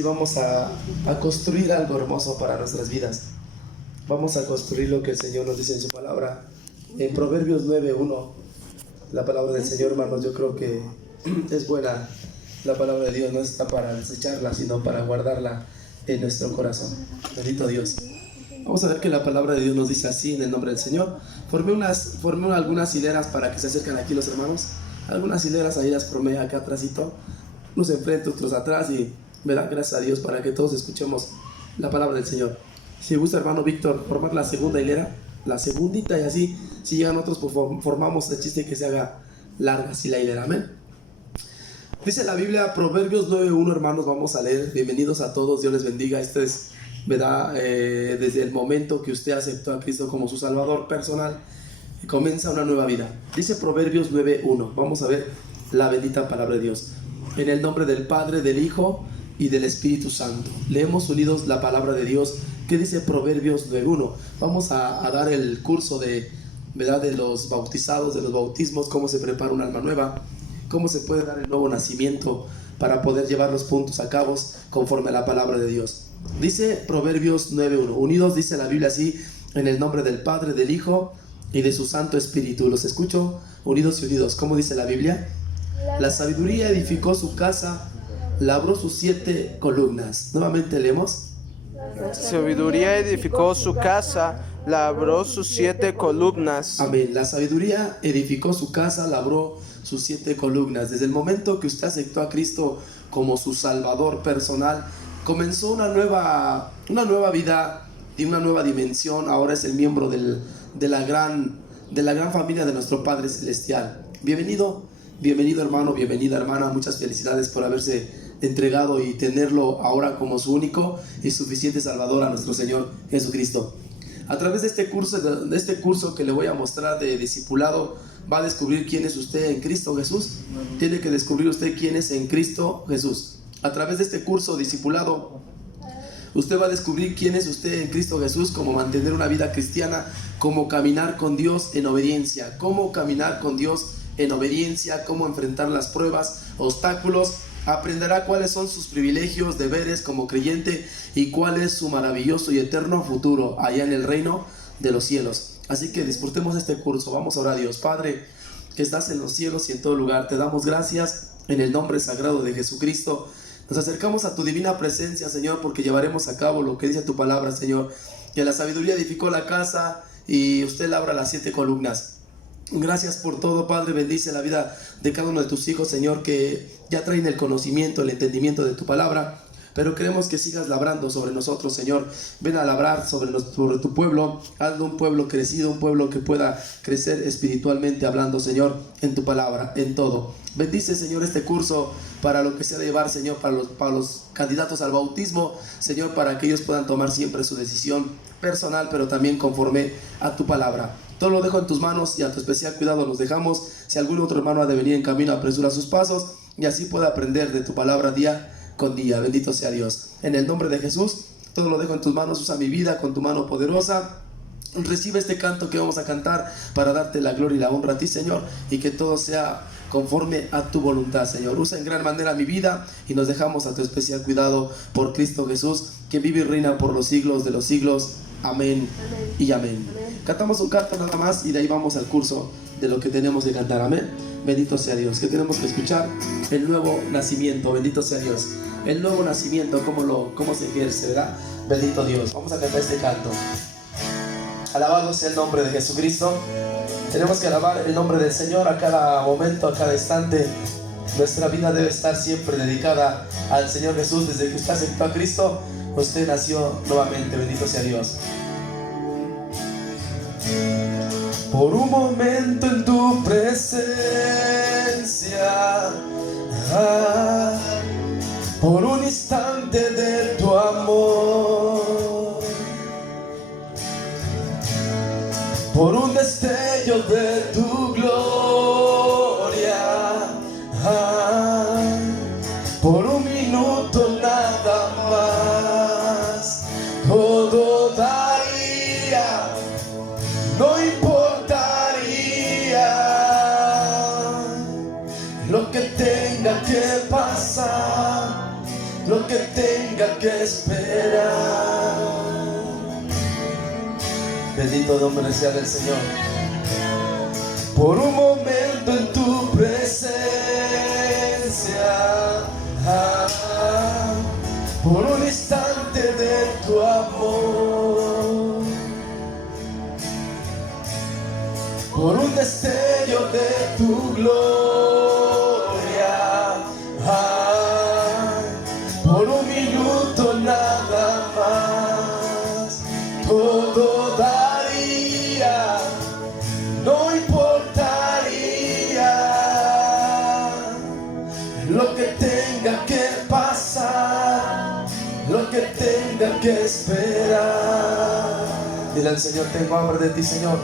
Y vamos a construir algo hermoso para nuestras vidas. Vamos a construir lo que el Señor nos dice en su palabra. En Proverbios 9:1, la palabra del Señor, hermanos, yo creo que es buena. La palabra de Dios no está para desecharla, sino para guardarla en nuestro corazón. Bendito Dios. Vamos a ver que la palabra de Dios nos dice así en el nombre del Señor. Formé algunas hileras para que se acerquen aquí los hermanos. Algunas hileras ahí las formé acá atrásito. Unos enfrente, otros atrás, y verá, gracias a Dios, para que todos escuchemos la palabra del Señor. Si gusta, hermano Víctor, formar la segunda hilera, la segundita, y así, si llegan otros, pues formamos el chiste que se haga larga así la hilera. Amén. Dice la Biblia, Proverbios 9:1, hermanos, vamos a leer. Bienvenidos a todos, Dios les bendiga. Este es, ¿verdad? Desde el momento que usted aceptó a Cristo como su Salvador personal, comienza una nueva vida. Dice Proverbios 9:1, vamos a ver la bendita palabra de Dios. En el nombre del Padre, del Hijo y del Espíritu Santo. Leemos unidos la palabra de Dios. ¿Qué dice Proverbios 9:1? Vamos a dar el curso de, ¿verdad?, de los bautizados, de los bautismos, cómo se prepara un alma nueva, cómo se puede dar el nuevo nacimiento para poder llevar los puntos a cabo conforme a la palabra de Dios. Dice Proverbios 9:1, unidos, dice la Biblia así, en el nombre del Padre, del Hijo y de su Santo Espíritu. Los escucho, unidos y unidos. ¿Cómo dice la Biblia? La sabiduría edificó su casa, labró sus 7 columnas. Nuevamente leemos. La sabiduría edificó su casa, labró sus 7 columnas. Amén. La sabiduría edificó su casa, labró sus 7 columnas. Desde el momento que usted aceptó a Cristo como su Salvador personal, comenzó una nueva vida y una nueva dimensión. Ahora es el miembro de la gran familia de nuestro Padre Celestial. Bienvenido hermano, bienvenida hermana. Muchas felicidades por haberse entregado y tenerlo ahora como su único y suficiente Salvador, a nuestro Señor Jesucristo. A través de este curso que le voy a mostrar de discipulado, va a descubrir quién es usted en Cristo Jesús. Tiene que descubrir usted quién es en Cristo Jesús. A través de este curso discipulado, usted va a descubrir quién es usted en Cristo Jesús, cómo mantener una vida cristiana, cómo caminar con Dios en obediencia, cómo enfrentar las pruebas, obstáculos. Aprenderá cuáles son sus privilegios, deberes como creyente y cuál es su maravilloso y eterno futuro allá en el reino de los cielos. Así que disfrutemos este curso. Vamos a orar a Dios. Padre, que estás en los cielos y en todo lugar, te damos gracias en el nombre sagrado de Jesucristo. Nos acercamos a tu divina presencia, Señor, porque llevaremos a cabo lo que dice tu palabra, Señor. Que la sabiduría edificó la casa y usted labra las 7 columnas. Gracias por todo, Padre. Bendice la vida de cada uno de tus hijos, Señor, que ya traen el conocimiento, el entendimiento de tu palabra, pero queremos que sigas labrando sobre nosotros, Señor. Ven a labrar sobre tu pueblo. Hazlo un pueblo crecido, un pueblo que pueda crecer espiritualmente hablando, Señor, en tu palabra, en todo. Bendice, Señor, este curso para lo que se ha de llevar, Señor, para los candidatos al bautismo, Señor, para que ellos puedan tomar siempre su decisión personal, pero también conforme a tu palabra. Todo lo dejo en tus manos y a tu especial cuidado nos dejamos. Si algún otro hermano ha de venir en camino, apresura sus pasos y así pueda aprender de tu palabra día con día. Bendito sea Dios. En el nombre de Jesús, todo lo dejo en tus manos. Usa mi vida con tu mano poderosa. Recibe este canto que vamos a cantar para darte la gloria y la honra a ti, Señor, y que todo sea conforme a tu voluntad, Señor. Usa en gran manera mi vida y nos dejamos a tu especial cuidado por Cristo Jesús, que vive y reina por los siglos de los siglos. Amén, amén y amén. Cantamos un canto nada más y de ahí vamos al curso de lo que tenemos que cantar. Amén. Bendito sea Dios. Que tenemos que escuchar el nuevo nacimiento. Bendito sea Dios. El nuevo nacimiento, cómo se ejerce, ¿verdad? Bendito Dios. Vamos a cantar este canto. Alabado sea el nombre de Jesucristo. Tenemos que alabar el nombre del Señor a cada momento, a cada instante. Nuestra vida debe estar siempre dedicada al Señor Jesús. Desde que usted aceptó a Cristo, usted nació nuevamente. Bendito sea Dios. Por un momento en tu presencia, por un instante de tu amor, por un destello de tu gloria, por un minuto nada más, todo daría, no importaría lo que tenga que pasar, lo lo que tenga que esperar. Bendito nombre sea del Señor. Por un momento en tu presencia, por un instante de tu amor, por un destello de tu gloria, por un minuto nada más, todo daría, no importaría lo que tenga que pasar, lo que tenga que esperar. Dile al Señor, tengo hambre de ti, Señor.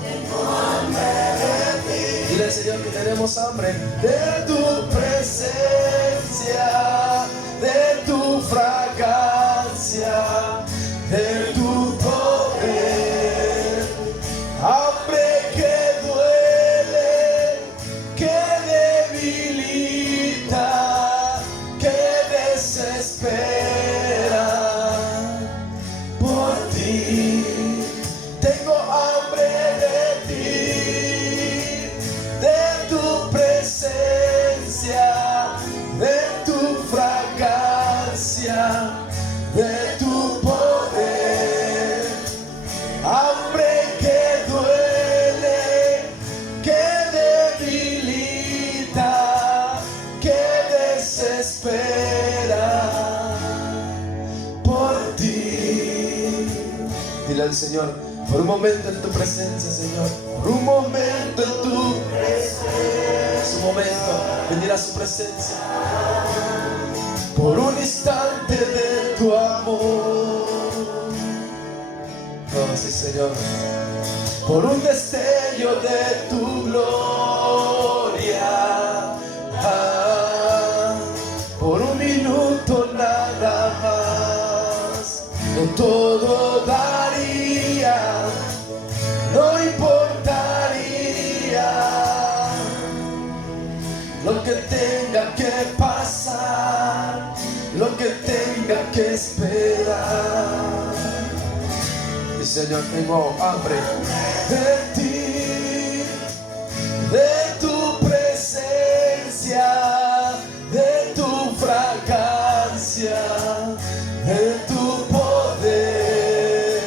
Dile al Señor que tenemos hambre de tu presencia, de tu fragancia, de tu poder. Hambre que duele, que debilita, que desespera por ti. Tengo hambre de ti, de tu presencia, de tu fragancia, de tu poder. Hambre que duele, que debilita, que desespera por ti. Dile al Señor, por un momento en tu presencia, Señor, por un momento en tu presencia, su momento, venir a su presencia, por un instante de tu amor. Oh, sí, Señor, por un destello de tu gloria, por un minuto nada más, no todo daría, no importaría lo que tenga que pasar, lo que tenga que esperar. Y Señor, tengo hambre de ti, de tu presencia, de tu fragancia, de tu poder.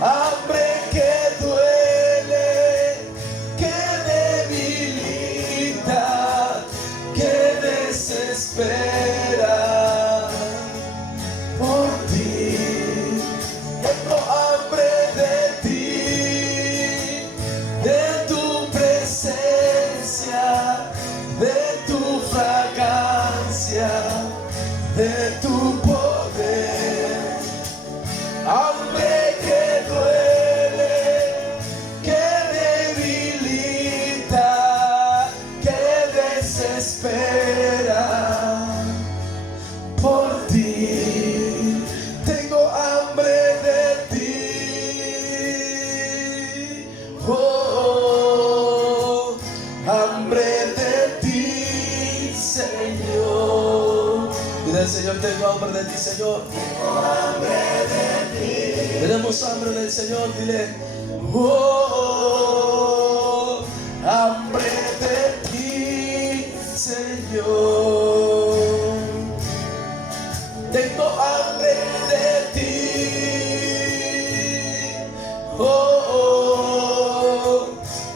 Hambre que duele, que debilita, que desespera por ti. Tengo hambre de ti, de tu presencia, de tu fragancia, de tu poder. Hambre que duele, que debilita, que desespera por ti. Tengo hambre de ti, oh, hambre de ti, Señor. Dile al Señor, tengo hambre de ti, Señor. Tenemos hambre del Señor, dile, oh, hambre de ti, Señor. Tengo hambre de ti, oh,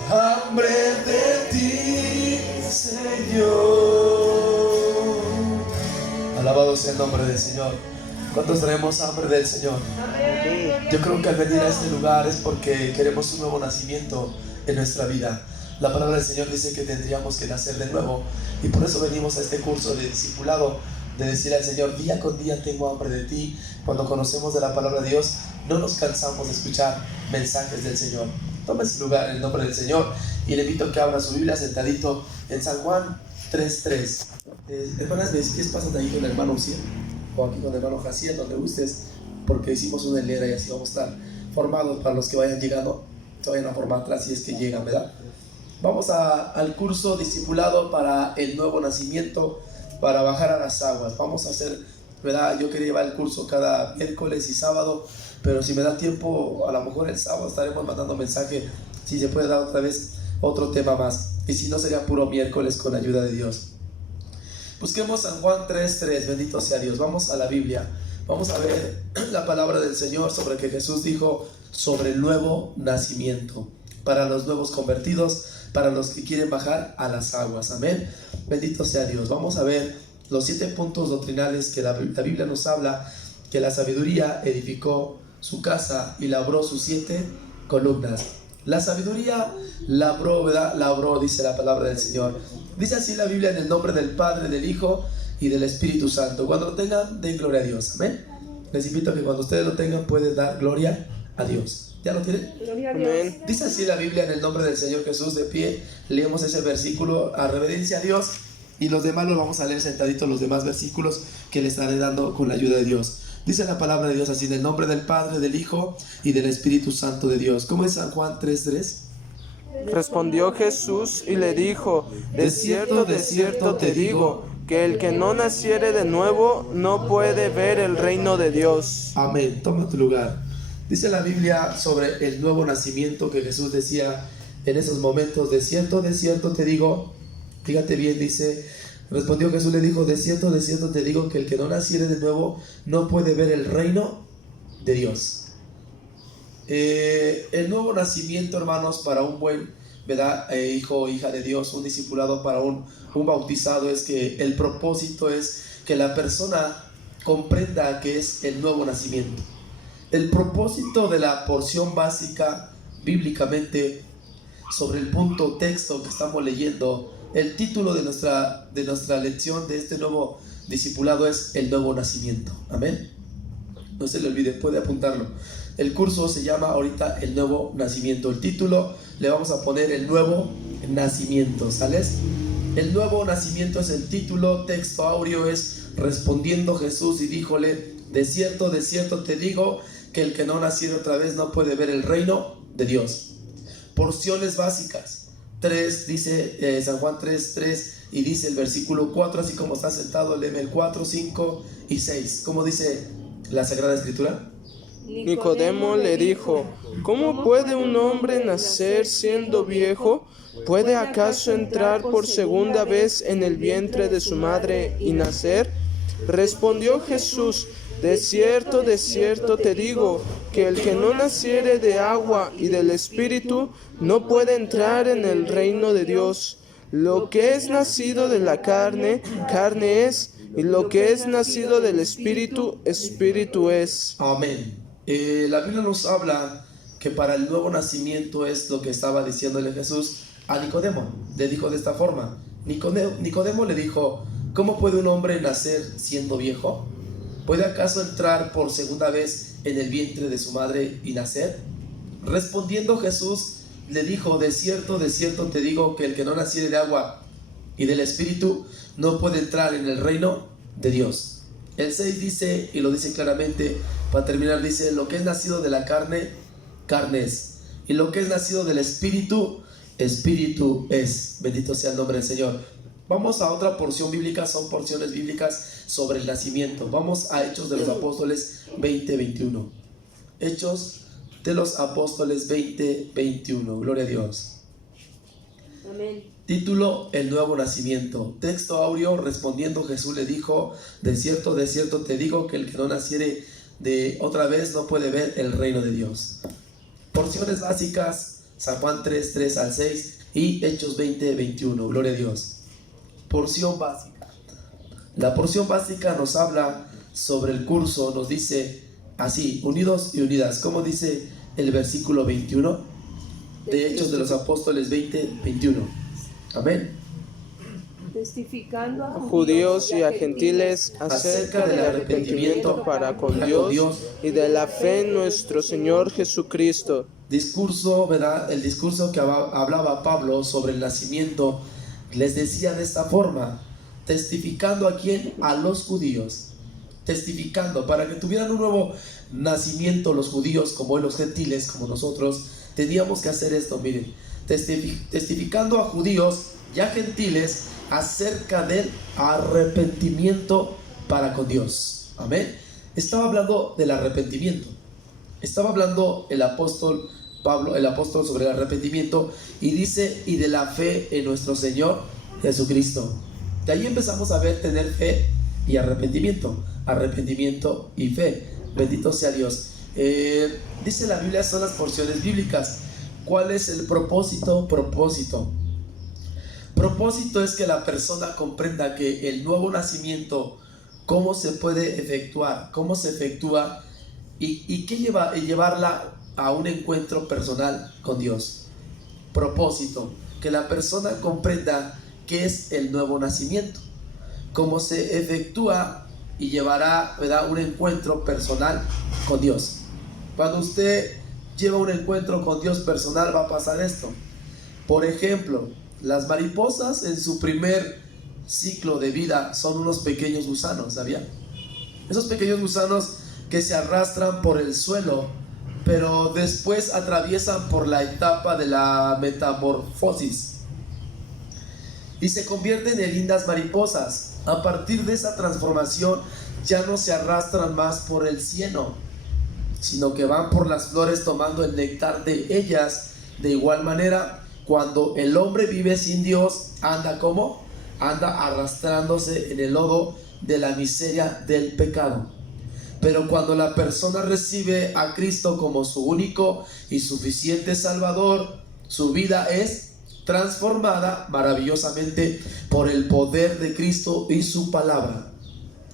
hambre de ti, Señor. Alabado sea el nombre del Señor. ¿Cuántos tenemos hambre del Señor? Yo creo que al venir a este lugar es porque queremos un nuevo nacimiento en nuestra vida. La palabra del Señor dice que tendríamos que nacer de nuevo, y por eso venimos a este curso de discipulado, de decir al Señor, día con día tengo hambre de ti. Cuando conocemos de la palabra de Dios, no nos cansamos de escuchar mensajes del Señor. Tome su lugar en el nombre del Señor y le invito a que abra su Biblia sentadito en San Juan 3:3. Hermanas, mis pies pasan ahí con el hermano Uciel, o aquí con el hermano Jaciel, donde gustes, porque hicimos una hilera y así vamos a estar formados para los que vayan llegando, se vayan a formar atrás si es que llegan, ¿verdad? Vamos al curso discipulado para el nuevo nacimiento, para bajar a las aguas. Vamos a hacer ¿verdad? Yo quería llevar el curso cada miércoles y sábado, pero si me da tiempo, a lo mejor el sábado estaremos mandando mensaje, si se puede dar otra vez otro tema más, y si no sería puro miércoles con la ayuda de Dios. Busquemos San Juan 3:3, bendito sea Dios. Vamos a la Biblia, vamos a ver la palabra del Señor sobre que Jesús dijo sobre el nuevo nacimiento, para los nuevos convertidos, para los que quieren bajar a las aguas, amén. Bendito sea Dios. Vamos a ver los 7 puntos doctrinales que la Biblia nos habla, que la sabiduría edificó su casa y labró sus 7 columnas. La sabiduría labró, ¿verdad? Labró, dice la palabra del Señor. Dice así la Biblia: en el nombre del Padre, del Hijo y del Espíritu Santo. Cuando lo tengan, den gloria a Dios, amén. Les invito a que cuando ustedes lo tengan, pueden dar gloria a Dios. ¿Ya lo tienen? Gloria a Dios. Amén. Dice así la Biblia: en el nombre del Señor Jesús. De pie, leemos ese versículo a reverencia a Dios, y los demás los vamos a leer sentaditos, los demás versículos que le estaré dando con la ayuda de Dios. Dice la palabra de Dios así: en el nombre del Padre, del Hijo y del Espíritu Santo de Dios. ¿Cómo es San Juan 3:3? Respondió Jesús y le dijo: de cierto te digo, que el que no naciere de nuevo no puede ver el reino de Dios. Amén. Toma tu lugar. Dice la Biblia sobre el nuevo nacimiento que Jesús decía en esos momentos: de cierto te digo. Fíjate bien, dice, respondió Jesús, le dijo: de cierto te digo, que el que no naciere de nuevo no puede ver el reino de Dios. El nuevo nacimiento, hermanos, para un buen, ¿verdad? Hijo o hija de Dios, un discipulado, para un bautizado, es que el propósito es que la persona comprenda que es el nuevo nacimiento. El propósito de la porción básica bíblicamente sobre el punto texto que estamos leyendo, el título de nuestra lección de este nuevo discipulado es el nuevo nacimiento. Amén. No se le olvide, puede apuntarlo. El curso se llama ahorita el nuevo nacimiento. El título le vamos a poner el nuevo nacimiento, ¿sales? El nuevo nacimiento es el título. Texto áureo es: respondiendo Jesús y díjole: de cierto te digo, que el que no naciere otra vez no puede ver el reino de Dios. Porciones básicas. 3, dice San Juan 3:3, y dice el versículo 4, así como está sentado, léeme el 4, 5 y 6. ¿Cómo dice la Sagrada Escritura? Nicodemo le dijo: ¿cómo puede un hombre nacer siendo viejo? ¿Puede acaso entrar por segunda vez en el vientre de su madre y nacer? Respondió Jesús: de cierto te digo, que el que no naciere de agua y del Espíritu no puede entrar en el reino de Dios. Lo que es nacido de la carne, carne es, y lo que es nacido del Espíritu, Espíritu es. Amén. La Biblia nos habla que para el nuevo nacimiento es lo que estaba diciéndole Jesús a Nicodemo. Le dijo de esta forma. Nicodemo le dijo: ¿cómo puede un hombre nacer siendo viejo? ¿Puede acaso entrar por segunda vez en el vientre de su madre y nacer? Respondiendo Jesús le dijo: de cierto te digo, que el que no naciere de agua y del Espíritu no puede entrar en el reino de Dios. El 6 dice, y lo dice claramente, para terminar, dice: lo que es nacido de la carne, carne es, y lo que es nacido del Espíritu, Espíritu es. Bendito sea el nombre del Señor. Vamos a otra porción bíblica, son porciones bíblicas sobre el nacimiento. Vamos a Hechos de los Apóstoles 20:21. Hechos de los Apóstoles 20:21. Gloria a Dios. Amén. Título: el nuevo nacimiento. Texto áureo: respondiendo Jesús le dijo: de cierto te digo, que el que no naciere de otra vez no puede ver el reino de Dios. Porciones básicas: San Juan 3 al 6 y Hechos 20:21. Gloria a Dios. Porción básica. La porción básica nos habla sobre el curso, nos dice así: unidos y unidas. ¿Cómo dice el versículo 21 de Hechos de los Apóstoles 20:21? Amén. Testificando a Judíos y a gentiles acerca del arrepentimiento para con Dios y de la fe en nuestro Señor Jesucristo. Discurso, ¿verdad? El discurso que hablaba Pablo sobre el nacimiento, les decía de esta forma: testificando ¿a quién? A los judíos. Testificando, para que tuvieran un nuevo nacimiento los judíos, como los gentiles, como nosotros, teníamos que hacer esto, miren, testificando a judíos y a gentiles acerca del arrepentimiento para con Dios. Amén. Estaba hablando del arrepentimiento. Estaba hablando el apóstol Pablo, el apóstol, sobre el arrepentimiento, y dice, y de la fe en nuestro Señor Jesucristo. De ahí empezamos a ver tener fe y arrepentimiento y fe. Bendito sea Dios. Dice la Biblia, son las porciones bíblicas. ¿Cuál es el propósito? Propósito es que la persona comprenda que el nuevo nacimiento, cómo se puede efectuar, cómo se efectúa, y qué llevarla a un encuentro personal con Dios. Propósito, que la persona comprenda qué es el nuevo nacimiento, cómo se efectúa y llevará, ¿verdad?, un encuentro personal con Dios. Cuando usted lleva un encuentro con Dios personal, va a pasar esto. Por ejemplo, las mariposas en su primer ciclo de vida son unos pequeños gusanos, ¿sabía? Esos pequeños gusanos que se arrastran por el suelo, pero después atraviesan por la etapa de la metamorfosis y se convierten en lindas mariposas. A partir de esa transformación ya no se arrastran más por el cieno, sino que van por las flores tomando el néctar de ellas. De igual manera, cuando el hombre vive sin Dios, anda ¿cómo? Anda arrastrándose en el lodo de la miseria del pecado. Pero cuando la persona recibe a Cristo como su único y suficiente Salvador, su vida es transformada maravillosamente por el poder de Cristo y su palabra.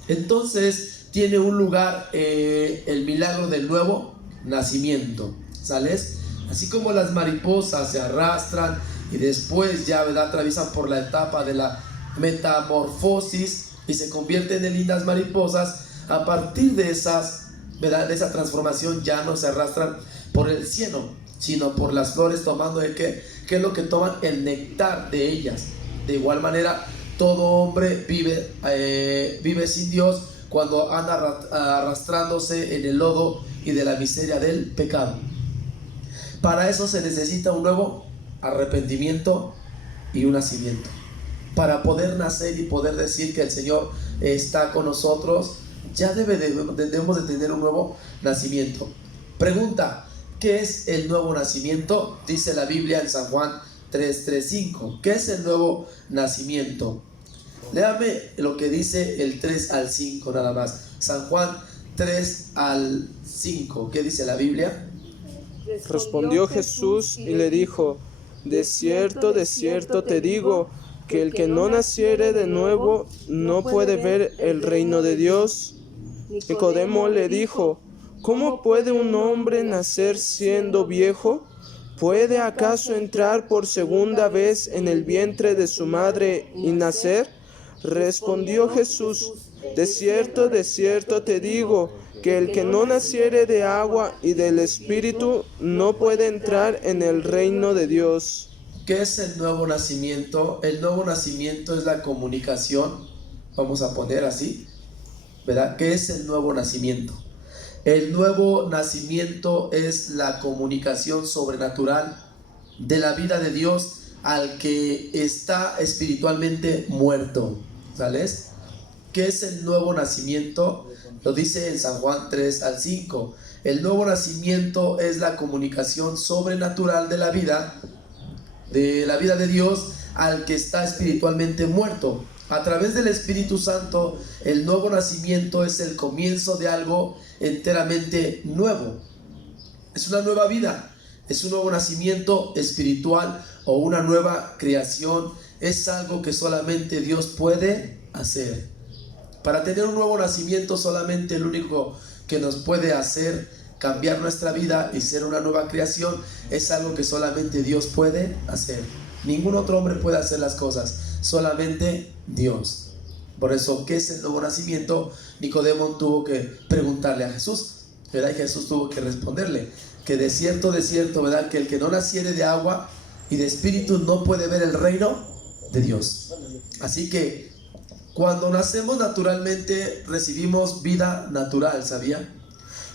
Entonces tiene un lugar el milagro del nuevo nacimiento, ¿sales? Así como las mariposas se arrastran y después ya, ¿verdad?, atraviesan por la etapa de la metamorfosis y se convierten en lindas mariposas. A partir de esas, ¿verdad?, de esa transformación ya no se arrastran por el cieno, sino por las flores, tomando de ¿qué es lo que toman? El néctar de ellas. De igual manera, todo hombre vive sin Dios cuando anda arrastrándose en el lodo y de la miseria del pecado. Para eso se necesita un nuevo arrepentimiento y un nacimiento. Para poder nacer y poder decir que el Señor está con nosotros, ya debemos de tener un nuevo nacimiento. Pregunta, ¿qué es el nuevo nacimiento? Dice la Biblia en San Juan 3:5. ¿Qué es el nuevo nacimiento? Léame lo que dice el 3 al 5 nada más. San Juan 3 al 5. ¿Qué dice la Biblia? Respondió Jesús y le dijo: de cierto te digo, que el que no naciere de nuevo no puede ver el reino de Dios. Nicodemo le dijo: ¿cómo puede un hombre nacer siendo viejo? ¿Puede acaso entrar por segunda vez en el vientre de su madre y nacer? Respondió Jesús: de cierto te digo, que el que no naciere de agua y del Espíritu no puede entrar en el reino de Dios. ¿Qué es el nuevo nacimiento? El nuevo nacimiento es la comunicación, vamos a poner así, ¿verdad? ¿Qué es el nuevo nacimiento? El nuevo nacimiento es la comunicación sobrenatural de la vida de Dios al que está espiritualmente muerto, ¿sales? ¿Qué es el nuevo nacimiento? Lo dice en San Juan 3 al 5. El nuevo nacimiento es la comunicación sobrenatural de la vida de Dios al que está espiritualmente muerto. A través del Espíritu Santo, el nuevo nacimiento es el comienzo de algo enteramente nuevo. Es una nueva vida, es un nuevo nacimiento espiritual o una nueva creación. Es algo que solamente Dios puede hacer. Para tener un nuevo nacimiento, solamente el único que nos puede hacer cambiar nuestra vida y ser una nueva creación es algo que solamente Dios puede hacer. Ningún otro hombre puede hacer las cosas, solamente Dios. Por eso, ¿qué es el nuevo nacimiento? Nicodemo tuvo que preguntarle a Jesús, ¿verdad? Y Jesús tuvo que responderle que de cierto, ¿verdad?, que el que no naciere de agua y de espíritu no puede ver el reino de Dios. Así que cuando nacemos naturalmente recibimos vida natural, ¿sabía?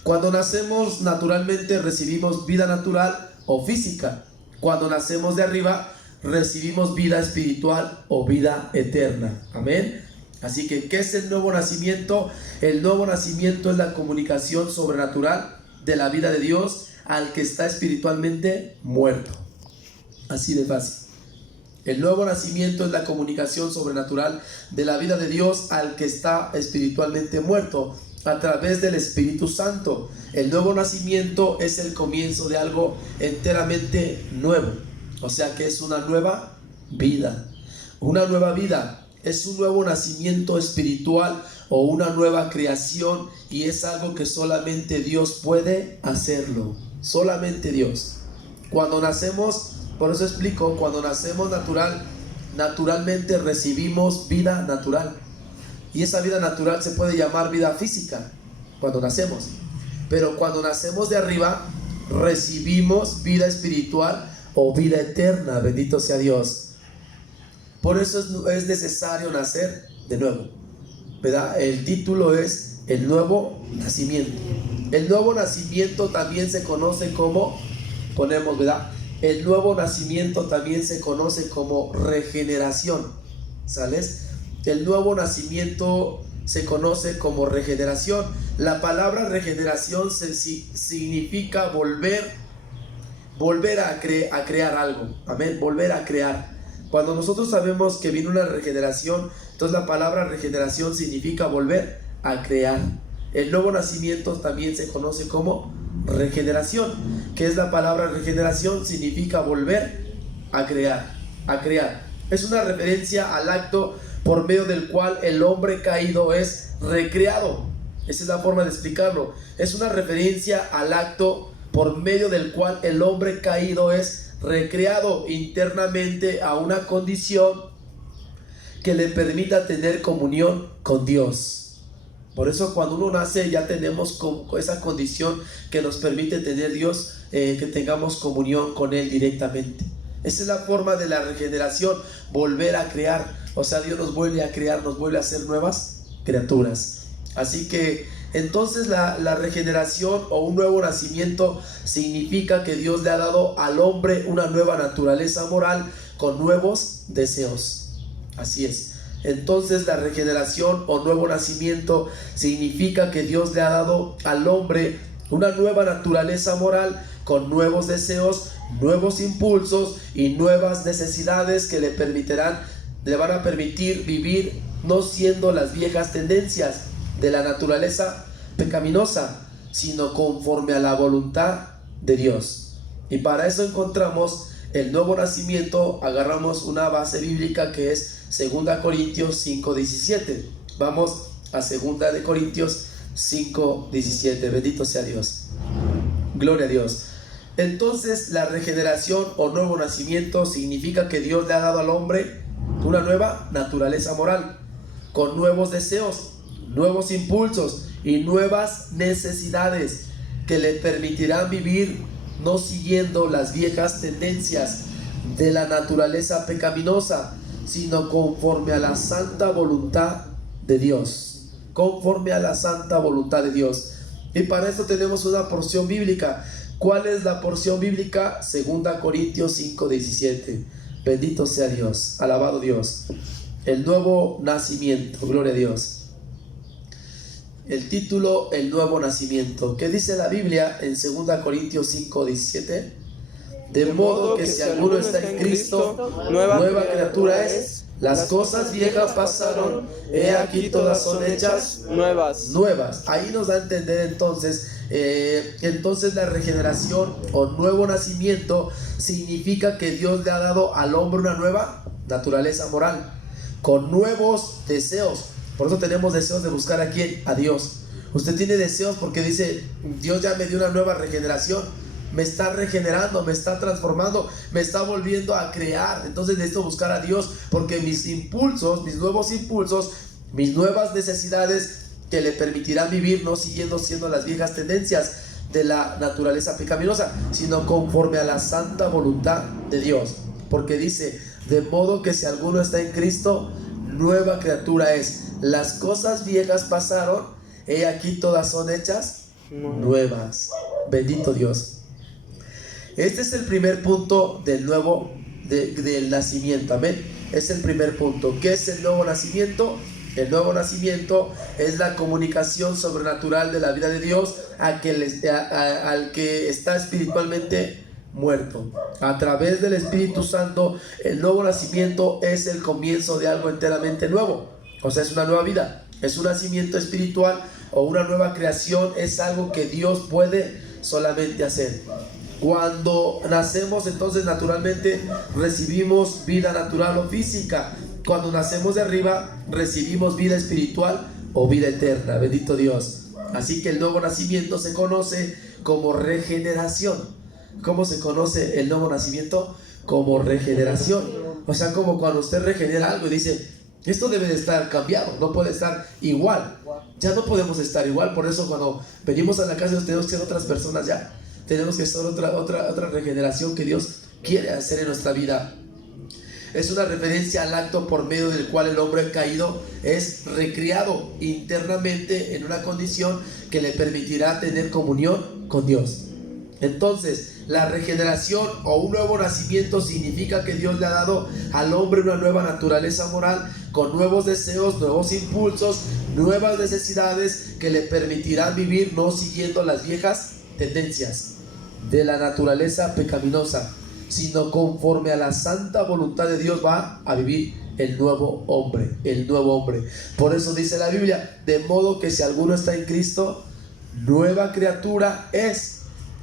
Cuando nacemos naturalmente recibimos vida natural o física. Cuando nacemos de arriba recibimos vida espiritual o vida eterna. Amén. Así que, ¿qué es el nuevo nacimiento? El nuevo nacimiento es la comunicación sobrenatural de la vida de Dios al que está espiritualmente muerto. Así de fácil. El nuevo nacimiento es la comunicación sobrenatural de la vida de Dios al que está espiritualmente muerto a través del Espíritu Santo. El nuevo nacimiento es el comienzo de algo enteramente nuevo. O sea que es una nueva vida. Una nueva vida es un nuevo nacimiento espiritual o una nueva creación, y es algo que solamente Dios puede hacerlo. Solamente Dios. Cuando nacemos, por eso explico, cuando nacemos naturalmente recibimos vida natural. Y esa vida natural se puede llamar vida física cuando nacemos. Pero cuando nacemos de arriba, recibimos vida espiritual o vida eterna. Bendito sea Dios. Por eso es necesario nacer de nuevo, ¿verdad? El título es el nuevo nacimiento. El nuevo nacimiento también se conoce como, ponemos, ¿verdad? El nuevo nacimiento también se conoce como regeneración, ¿sales? El nuevo nacimiento se conoce como regeneración. La palabra regeneración significa volver a crear algo. Amén, volver a crear. Cuando nosotros sabemos que viene una regeneración, entonces la palabra regeneración significa volver a crear. El nuevo nacimiento también se conoce como regeneración. ¿Qué es la palabra regeneración? Significa volver a crear, a crear. Es una referencia al acto por medio del cual el hombre caído es recreado. Esa es la forma de explicarlo. Es una referencia al acto por medio del cual el hombre caído es recreado internamente a una condición que le permita tener comunión con Dios. Por eso cuando uno nace ya tenemos esa condición que nos permite tener Dios, que tengamos comunión con Él directamente. Esa es la forma de la regeneración, volver a crear. O sea, Dios nos vuelve a crear, nos vuelve a hacer nuevas criaturas. Así que entonces la regeneración o un nuevo nacimiento significa que Dios le ha dado al hombre una nueva naturaleza moral con nuevos deseos. Así es. Entonces la regeneración o nuevo nacimiento significa que Dios le ha dado al hombre una nueva naturaleza moral con nuevos deseos, nuevos impulsos y nuevas necesidades que le van a permitir vivir no siendo las viejas tendencias de la naturaleza pecaminosa, sino conforme a la voluntad de Dios. Y para eso encontramos el nuevo nacimiento. Agarramos una base bíblica que es 2 Corintios 5:17. Vamos a 2 Corintios 5:17. Bendito sea Dios. Gloria a Dios. Entonces la regeneración o nuevo nacimiento significa que Dios le ha dado al hombre una nueva naturaleza moral con nuevos deseos, nuevos impulsos y nuevas necesidades que le permitirán vivir no siguiendo las viejas tendencias de la naturaleza pecaminosa, sino conforme a la santa voluntad de Dios. Conforme a la santa voluntad de Dios. Y para esto tenemos una porción bíblica. ¿Cuál es la porción bíblica? 2 Corintios 5:17. Bendito sea Dios, alabado Dios. El nuevo nacimiento, gloria a Dios. El título, el nuevo nacimiento. ¿Qué dice la Biblia en 2 Corintios 5:17? De modo que si alguno está en Cristo, nueva criatura es. Las cosas viejas pasaron, he aquí todas son hechas nuevas. Ahí nos da a entender entonces la regeneración o nuevo nacimiento significa que Dios le ha dado al hombre una nueva naturaleza moral con nuevos deseos. Por eso tenemos deseos de buscar a ¿quién? A Dios. Usted tiene deseos porque dice: Dios ya me dio una nueva regeneración, me está regenerando, me está transformando, me está volviendo a crear. Entonces necesito buscar a Dios porque mis impulsos, mis nuevos impulsos, mis nuevas necesidades que le permitirán vivir no siguiendo siendo las viejas tendencias de la naturaleza pecaminosa, sino conforme a la santa voluntad de Dios. Porque dice: de modo que si alguno está en Cristo, nueva criatura es. Las cosas viejas pasaron, he aquí todas son hechas nuevas. Bendito Dios. Este es el primer punto del nuevo del nacimiento. Amén. Es el primer punto. ¿Qué es el nuevo nacimiento? El nuevo nacimiento es la comunicación sobrenatural de la vida de Dios al que está espiritualmente muerto. A través del Espíritu Santo, el nuevo nacimiento es el comienzo de algo enteramente nuevo. O sea, es una nueva vida, es un nacimiento espiritual o una nueva creación, es algo que Dios puede solamente hacer. Cuando nacemos, entonces naturalmente recibimos vida natural o física. Cuando nacemos de arriba, recibimos vida espiritual o vida eterna. Bendito Dios. Así que el nuevo nacimiento se conoce como regeneración. ¿Cómo se conoce el nuevo nacimiento? Como regeneración. O sea, como cuando usted regenera algo y dice, esto debe de estar cambiado, no puede estar igual. Ya no podemos estar igual. Por eso cuando venimos a la casa tenemos que ser otras personas ya. Tenemos que ser otra regeneración que Dios quiere hacer en nuestra vida. Es una referencia al acto por medio del cual el hombre caído es recreado internamente en una condición que le permitirá tener comunión con Dios. Entonces, la regeneración o un nuevo nacimiento significa que Dios le ha dado al hombre una nueva naturaleza moral, con nuevos deseos, nuevos impulsos, nuevas necesidades que le permitirán vivir no siguiendo las viejas tendencias de la naturaleza pecaminosa, sino conforme a la santa voluntad de Dios va a vivir el nuevo hombre, el nuevo hombre. Por eso dice la Biblia, de modo que si alguno está en Cristo, nueva criatura es.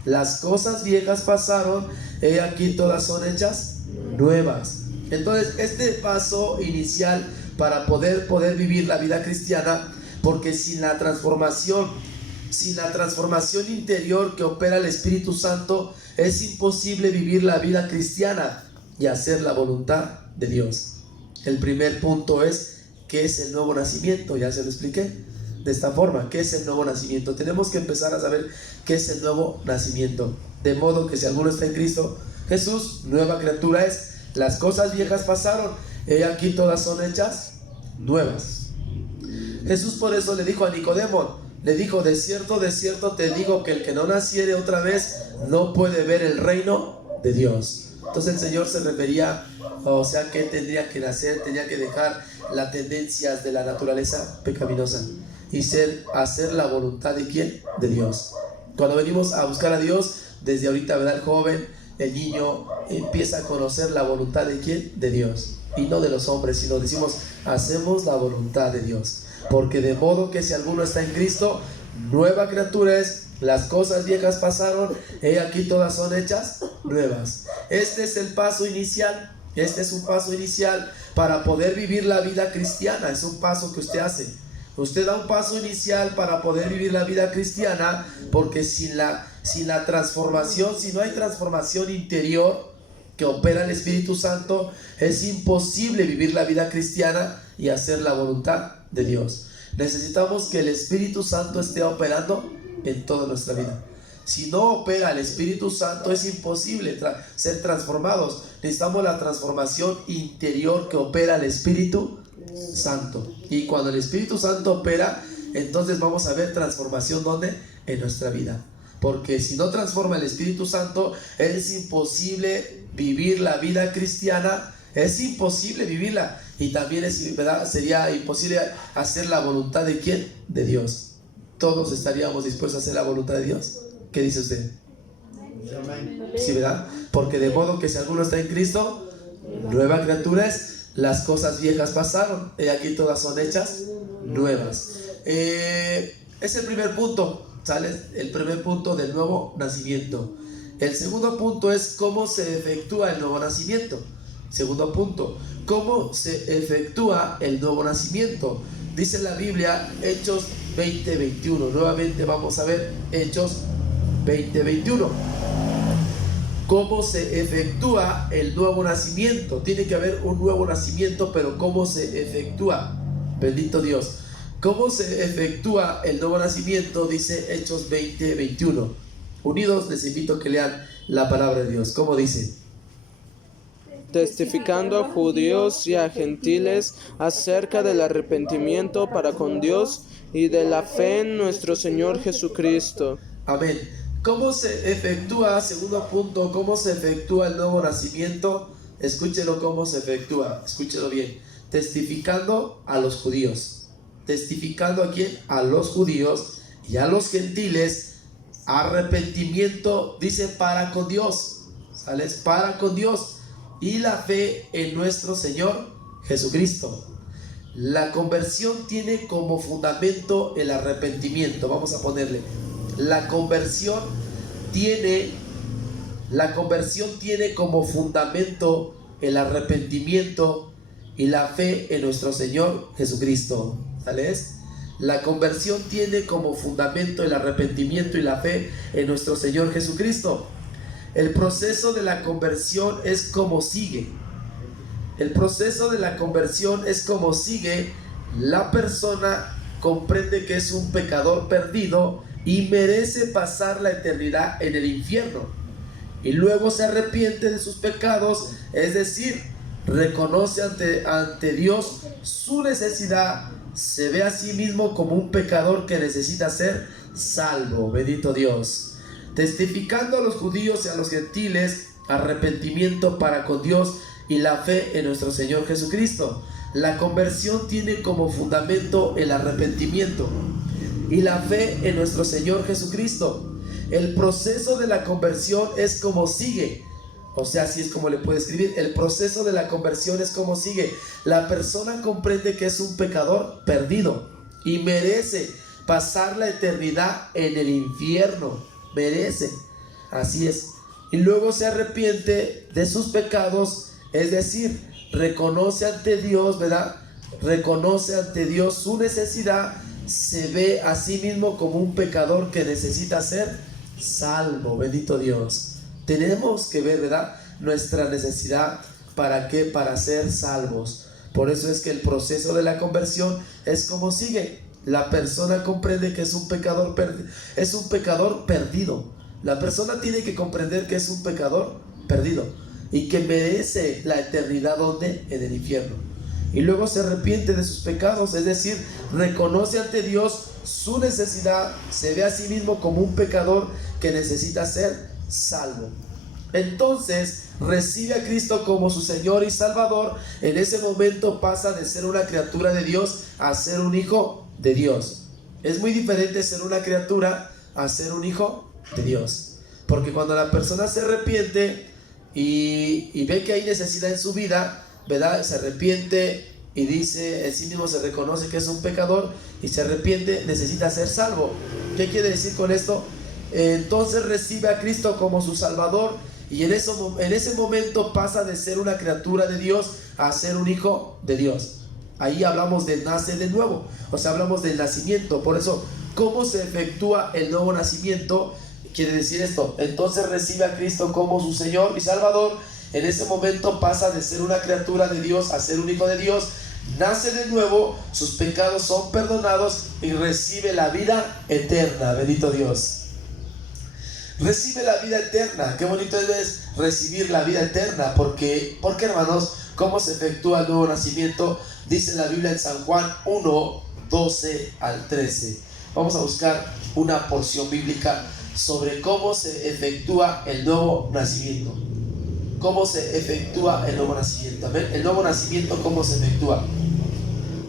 Las cosas viejas pasaron, he aquí todas son hechas nuevas. Entonces, este paso inicial para poder vivir la vida cristiana, porque sin la transformación interior que opera el Espíritu Santo, es imposible vivir la vida cristiana y hacer la voluntad de Dios. El primer punto es, ¿qué es el nuevo nacimiento? Ya se lo expliqué de esta forma. ¿Qué es el nuevo nacimiento? Tenemos que empezar a saber qué es el nuevo nacimiento. De modo que si alguno está en Cristo Jesús, nueva criatura es. Las cosas viejas pasaron, he aquí todas son hechas nuevas. Jesús por eso le dijo a Nicodemo, le dijo, de cierto te digo que el que no naciere otra vez no puede ver el reino de Dios. Entonces el Señor se refería, o sea, que tendría que nacer, tenía que dejar las tendencias de la naturaleza pecaminosa y hacer la voluntad de ¿quién? De Dios. Cuando venimos a buscar a Dios, desde ahorita, ¿verdad? El joven, el niño empieza a conocer la voluntad de ¿quién? De Dios, y no de los hombres, sino decimos, hacemos la voluntad de Dios. Porque de modo que si alguno está en Cristo, nueva criatura es. Las cosas viejas pasaron, he aquí todas son hechas nuevas. Este es el paso inicial. Este es un paso inicial para poder vivir la vida cristiana. Es un paso que usted hace. Usted da un paso inicial para poder vivir la vida cristiana, porque sin la transformación, si no hay transformación interior que opera el Espíritu Santo, es imposible vivir la vida cristiana y hacer la voluntad de Dios. Necesitamos que el Espíritu Santo esté operando en toda nuestra vida. Si no opera el Espíritu Santo, es imposible ser transformados. Necesitamos la transformación interior que opera el Espíritu Santo. Y cuando el Espíritu Santo opera, entonces vamos a ver transformación. ¿Dónde? En nuestra vida. Porque si no transforma el Espíritu Santo, es imposible vivir la vida cristiana. Es imposible vivirla. Y también sería imposible hacer la voluntad de ¿quién? De Dios. Todos estaríamos dispuestos a hacer la voluntad de Dios. ¿Qué dice usted? Sí, ¿verdad? Porque de modo que si alguno está en Cristo, nueva criatura es. Las cosas viejas pasaron, y aquí todas son hechas nuevas. Es el primer punto, ¿sale? El primer punto del nuevo nacimiento. El segundo punto es cómo se efectúa el nuevo nacimiento. Segundo punto, ¿cómo se efectúa el nuevo nacimiento? Dice la Biblia, Hechos 20:21. Nuevamente vamos a ver Hechos 20:21. ¿Cómo se efectúa el nuevo nacimiento? Tiene que haber un nuevo nacimiento, pero ¿cómo se efectúa? Bendito Dios. ¿Cómo se efectúa el nuevo nacimiento? Dice Hechos 20:21. Unidos, les invito a que lean la palabra de Dios. ¿Cómo dice? Testificando a judíos y a gentiles acerca del arrepentimiento para con Dios y de la fe en nuestro Señor Jesucristo. Amén. ¿Cómo se efectúa? Segundo punto, ¿cómo se efectúa el nuevo nacimiento? Escúchelo cómo se efectúa, escúchelo bien. Testificando a los judíos. testificando a quién, a los judíos y a los gentiles, arrepentimiento, dice, para con Dios, ¿sales? Para con Dios, y la fe en nuestro Señor Jesucristo. La conversión tiene como fundamento el arrepentimiento. Vamos a ponerle, la conversión tiene como fundamento el arrepentimiento y la fe en nuestro Señor Jesucristo. ¿Sales? La conversión tiene como fundamento el arrepentimiento y la fe en nuestro Señor Jesucristo. El proceso de la conversión es como sigue. El proceso de la conversión es como sigue. La persona comprende que es un pecador perdido y merece pasar la eternidad en el infierno. Y luego se arrepiente de sus pecados, es decir, reconoce ante Dios su necesidad, se ve a sí mismo como un pecador que necesita ser salvo. Bendito Dios. Testificando a los judíos y a los gentiles, arrepentimiento para con Dios y la fe en nuestro Señor Jesucristo. La conversión tiene como fundamento el arrepentimiento y la fe en nuestro Señor Jesucristo. El proceso de la conversión es como sigue. O sea, así es como le puede escribir. El proceso de la conversión es como sigue. La persona comprende que es un pecador perdido y merece pasar la eternidad en el infierno. Merece. Así es. Y luego se arrepiente de sus pecados, es decir, reconoce ante Dios, ¿verdad? Reconoce ante Dios su necesidad, se ve a sí mismo como un pecador que necesita ser salvo. Bendito Dios. Tenemos que ver, ¿verdad?, nuestra necesidad. ¿Para qué? Para ser salvos. Por eso es que el proceso de la conversión es como sigue. La persona comprende que es un pecador perdido. La persona tiene que comprender que es un pecador perdido y que merece la eternidad, ¿dónde? En el infierno. Y luego se arrepiente de sus pecados, es decir, reconoce ante Dios su necesidad, se ve a sí mismo como un pecador que necesita ser salvo. Entonces recibe a Cristo como su Señor y Salvador. En ese momento pasa de ser una criatura de Dios a ser un hijo de Dios. Es muy diferente ser una criatura a ser un hijo de Dios, porque cuando la persona se arrepiente y ve que hay necesidad en su vida, ¿verdad?, se arrepiente y dice, en sí mismo se reconoce que es un pecador y se arrepiente, necesita ser salvo. ¿Qué quiere decir con esto? Entonces recibe a Cristo como su Salvador y en ese momento pasa de ser una criatura de Dios a ser un hijo de Dios. Ahí hablamos de nace de nuevo, o sea, hablamos del nacimiento. Por eso, ¿cómo se efectúa el nuevo nacimiento? Quiere decir esto: entonces recibe a Cristo como su Señor y Salvador. En ese momento pasa de ser una criatura de Dios a ser un hijo de Dios. Nace de nuevo, sus pecados son perdonados y recibe la vida eterna. Bendito Dios. Recibe la vida eterna. Qué bonito es recibir la vida eterna. Porque hermanos, ¿cómo se efectúa el nuevo nacimiento? Dice la Biblia en San Juan 1, 12 al 13. Vamos a buscar una porción bíblica sobre cómo se efectúa el nuevo nacimiento. ¿Cómo se efectúa el nuevo nacimiento? ¿Ven? El nuevo nacimiento, ¿cómo se efectúa?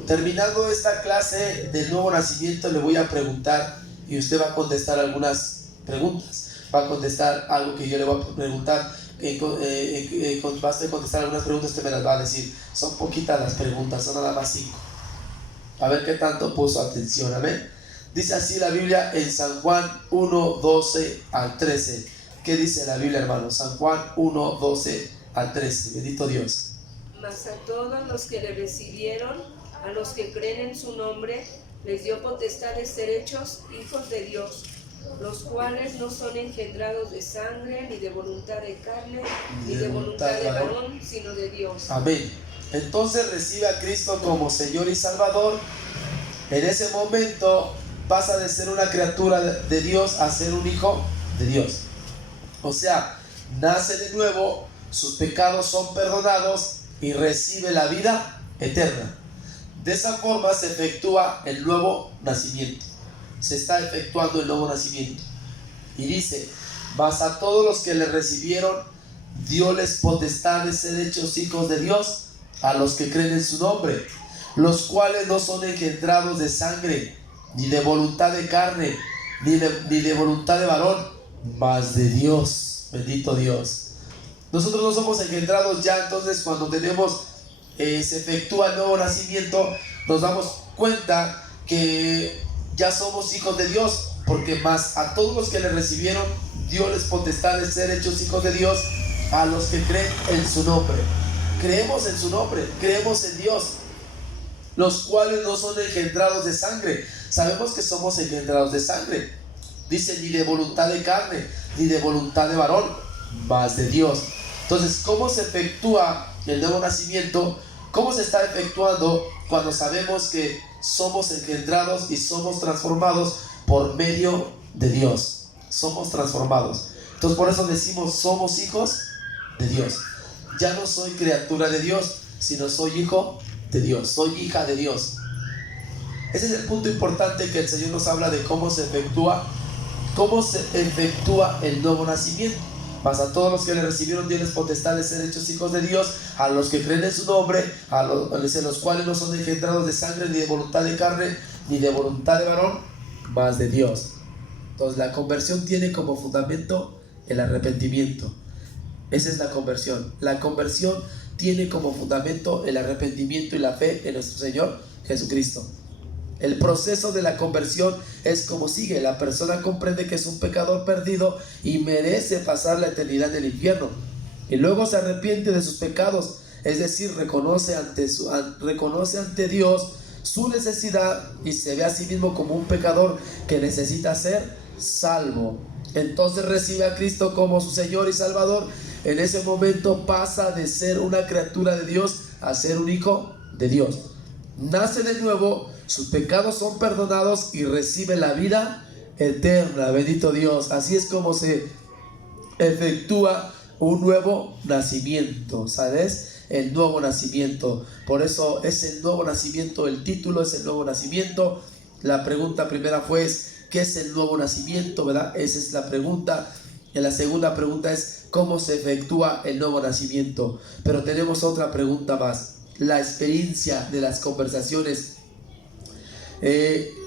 Terminando esta clase del nuevo nacimiento, le voy a preguntar y usted va a contestar algunas preguntas. Va a contestar algo que yo le voy a preguntar. Basta de contestar algunas preguntas, usted me las va a decir. Son poquitas las preguntas, son nada más 5. A ver qué tanto puso atención. Amén. Dice así la Biblia en San Juan 1, 12 al 13. ¿Qué dice la Biblia, hermanos? San Juan 1, 12 al 13. Bendito Dios. Mas a todos los que le recibieron, a los que creen en su nombre, les dio potestad de ser hechos hijos de Dios, los cuales no son engendrados de sangre, ni de voluntad de carne, ni de voluntad de varón, sino de Dios. Amén. Entonces recibe a Cristo como Señor y Salvador. En ese momento pasa de ser una criatura de Dios a ser un hijo de Dios. O sea, nace de nuevo, sus pecados son perdonados y recibe la vida eterna. De esa forma se efectúa el nuevo nacimiento. Se está efectuando el nuevo nacimiento. Y dice: mas a todos los que le recibieron, dióles potestad de ser hechos hijos de Dios, a los que creen en su nombre, los cuales no son engendrados de sangre, ni de voluntad de carne, ni de voluntad de varón, mas de Dios. Bendito Dios. Nosotros no somos engendrados ya, entonces cuando se efectúa el nuevo nacimiento, nos damos cuenta que ya somos hijos de Dios, porque más a todos los que le recibieron, dio les potestad de ser hechos hijos de Dios, a los que creen en su nombre. Creemos en su nombre, creemos en Dios, los cuales no son engendrados de sangre. Sabemos que somos engendrados de sangre. Dice, ni de voluntad de carne, ni de voluntad de varón, mas de Dios. Entonces, ¿cómo se efectúa el nuevo nacimiento? ¿Cómo se está efectuando cuando sabemos que somos engendrados y somos transformados por medio de Dios? Somos transformados. Entonces, por eso decimos, somos hijos de Dios. Ya no soy criatura de Dios, sino soy hijo de Dios, soy hija de Dios. Ese es el punto importante que el Señor nos habla de cómo se efectúa el nuevo nacimiento. Mas a todos los que le recibieron, dio les potestad de ser hechos hijos de Dios, a los que creen en su nombre, a los cuales no son engendrados de sangre, ni de voluntad de carne, ni de voluntad de varón, mas de Dios. Entonces la conversión tiene como fundamento el arrepentimiento. Esa es la conversión. La conversión tiene como fundamento el arrepentimiento y la fe en nuestro Señor Jesucristo. El proceso de la conversión es como sigue. La persona comprende que es un pecador perdido y merece pasar la eternidad en el infierno, y luego se arrepiente de sus pecados, es decir, reconoce ante Dios su necesidad y se ve a sí mismo como un pecador que necesita ser salvo. Entonces recibe a Cristo como su Señor y Salvador. En ese momento pasa de ser una criatura de Dios a ser un hijo de Dios. Nace de nuevo, sus pecados son perdonados y recibe la vida eterna. Bendito Dios. Así es como se efectúa un nuevo nacimiento, ¿sabes? El nuevo nacimiento. Por eso es el nuevo nacimiento, el título es el nuevo nacimiento. La pregunta primera fue, ¿qué es el nuevo nacimiento? ¿Verdad? Esa es la pregunta. Y la segunda pregunta es, ¿cómo se efectúa el nuevo nacimiento? Pero tenemos otra pregunta más. La experiencia de las conversaciones.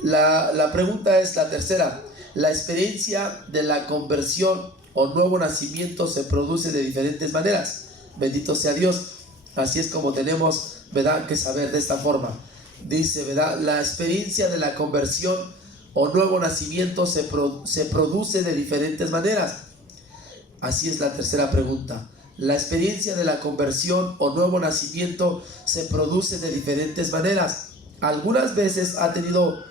La pregunta es la tercera. La experiencia de la conversión o nuevo nacimiento se produce de diferentes maneras. Bendito sea Dios. Así es como tenemos, ¿verdad?, que saber de esta forma. Dice, ¿verdad?, la experiencia de la conversión o nuevo nacimiento se produce de diferentes maneras. Así es la tercera pregunta. La experiencia de la conversión o nuevo nacimiento se produce de diferentes maneras. Algunas veces ha tenido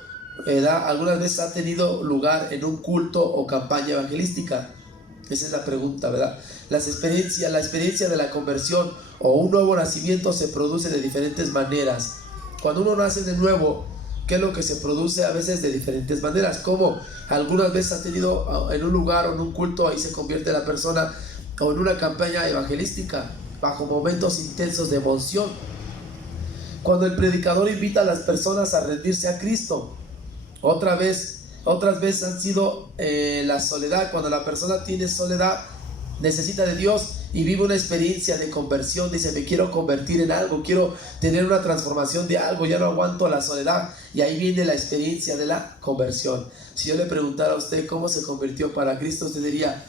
lugar en un culto o campaña evangelística. Esa es la pregunta, ¿verdad? La experiencia de la conversión o un nuevo nacimiento se produce de diferentes maneras. Cuando uno nace de nuevo, ¿qué es lo que se produce? A veces de diferentes maneras. Como algunas veces ha tenido en un lugar o en un culto, ahí se convierte la persona, o en una campaña evangelística, bajo momentos intensos de emoción. Cuando el predicador invita a las personas a rendirse a Cristo. Otras veces han sido la soledad. Cuando la persona tiene soledad, necesita de Dios y vive una experiencia de conversión. Dice, me quiero convertir en algo, quiero tener una transformación de algo, ya no aguanto la soledad. Y ahí viene la experiencia de la conversión. Si yo le preguntara a usted cómo se convirtió para Cristo, usted diría,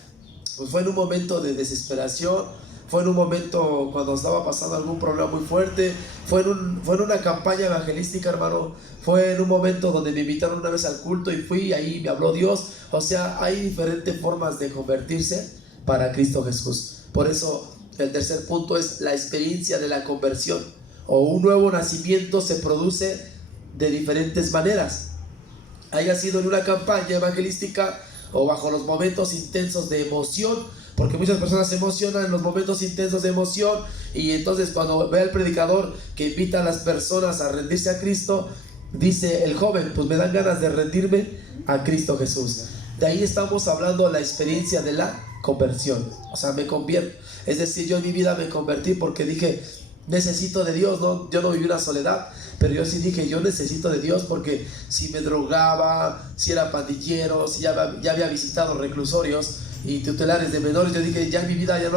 pues fue en un momento de desesperación, fue en un momento cuando estaba pasando algún problema muy fuerte, fue en una campaña evangelística, hermano, fue en un momento donde me invitaron una vez al culto y fui, ahí me habló Dios. O sea, hay diferentes formas de convertirse para Cristo Jesús. Por eso el tercer punto es la experiencia de la conversión o un nuevo nacimiento se produce de diferentes maneras. Haya sido en una campaña evangelística o bajo los momentos intensos de emoción, porque muchas personas se emocionan en los momentos intensos de emoción, y entonces cuando ve al predicador que invita a las personas a rendirse a Cristo, dice el joven, pues me dan ganas de rendirme a Cristo Jesús. De ahí estamos hablando de la experiencia de la conversión. O sea, me convierto. Es decir, yo en mi vida me convertí porque dije, necesito de Dios, ¿no? Yo no viví una soledad, pero yo sí dije, yo necesito de Dios, porque si me drogaba, si era pandillero, si ya había visitado reclusorios y tutelares de menores, yo dije, ya en mi vida ya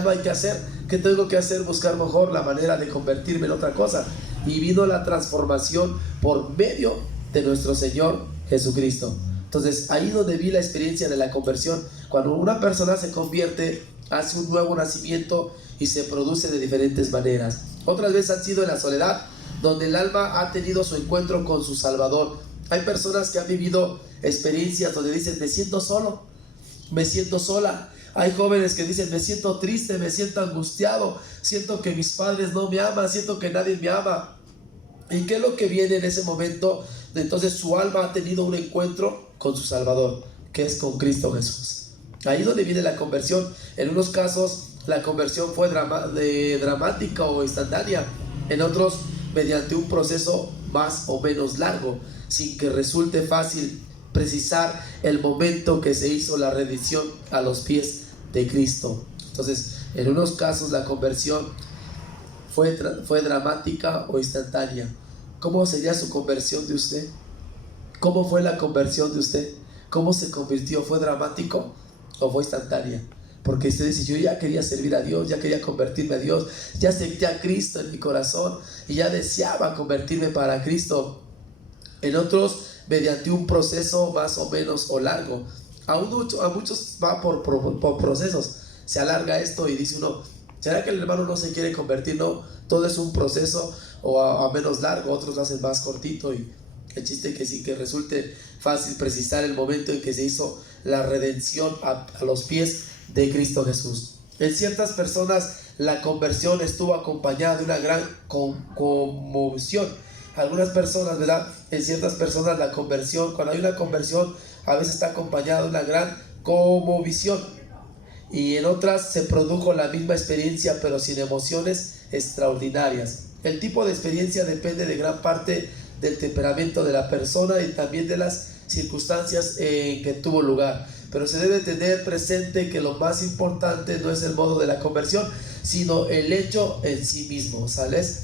no hay que hacer. ¿Qué tengo que hacer? Buscar mejor la manera de convertirme en otra cosa. y vino la transformación por medio de nuestro Señor Jesucristo. Entonces, ahí donde vi la experiencia de la conversión, cuando una persona se convierte, hace un nuevo nacimiento y se produce de diferentes maneras. Otras veces han sido en la soledad, donde el alma ha tenido su encuentro con su Salvador. Hay personas que han vivido experiencias donde dicen, me siento solo, me siento sola. Hay jóvenes que dicen, me siento triste, me siento angustiado, siento que mis padres no me aman, siento que nadie me ama. ¿Y qué es lo que viene en ese momento? Entonces su alma ha tenido un encuentro con su Salvador, que es con Cristo Jesús. Ahí es donde viene la conversión. En unos casos la conversión fue dramática o instantánea, en otros mediante un proceso más o menos largo, sin que resulte fácil precisar el momento que se hizo la rendición a los pies de Cristo. Entonces, en unos casos la conversión fue dramática o instantánea. ¿Cómo sería su conversión de usted? ¿Cómo fue la conversión de usted? ¿Cómo se convirtió? ¿Fue dramático o fue instantánea? Porque usted dice, yo ya quería servir a Dios, ya quería convertirme a Dios, ya acepté a Cristo en mi corazón y ya deseaba convertirme para Cristo. En otros, mediante un proceso más o menos o largo. A muchos va por procesos. Se alarga esto y dice uno, ¿será que el hermano no se quiere convertir? No, todo es un proceso o a menos largo, otros lo hacen más cortito, y el chiste es que sí, que resulte fácil precisar el momento en que se hizo la redención a los pies de Cristo Jesús. En ciertas personas la conversión estuvo acompañada de una gran conmoción. Algunas personas, ¿verdad? En ciertas personas la conversión, cuando hay una conversión, a veces está acompañada de una gran conmovisión. Y en otras se produjo la misma experiencia, pero sin emociones extraordinarias. El tipo de experiencia depende de gran parte del temperamento de la persona y también de las circunstancias en que tuvo lugar. Pero se debe tener presente que lo más importante no es el modo de la conversión, sino el hecho en sí mismo, ¿sales?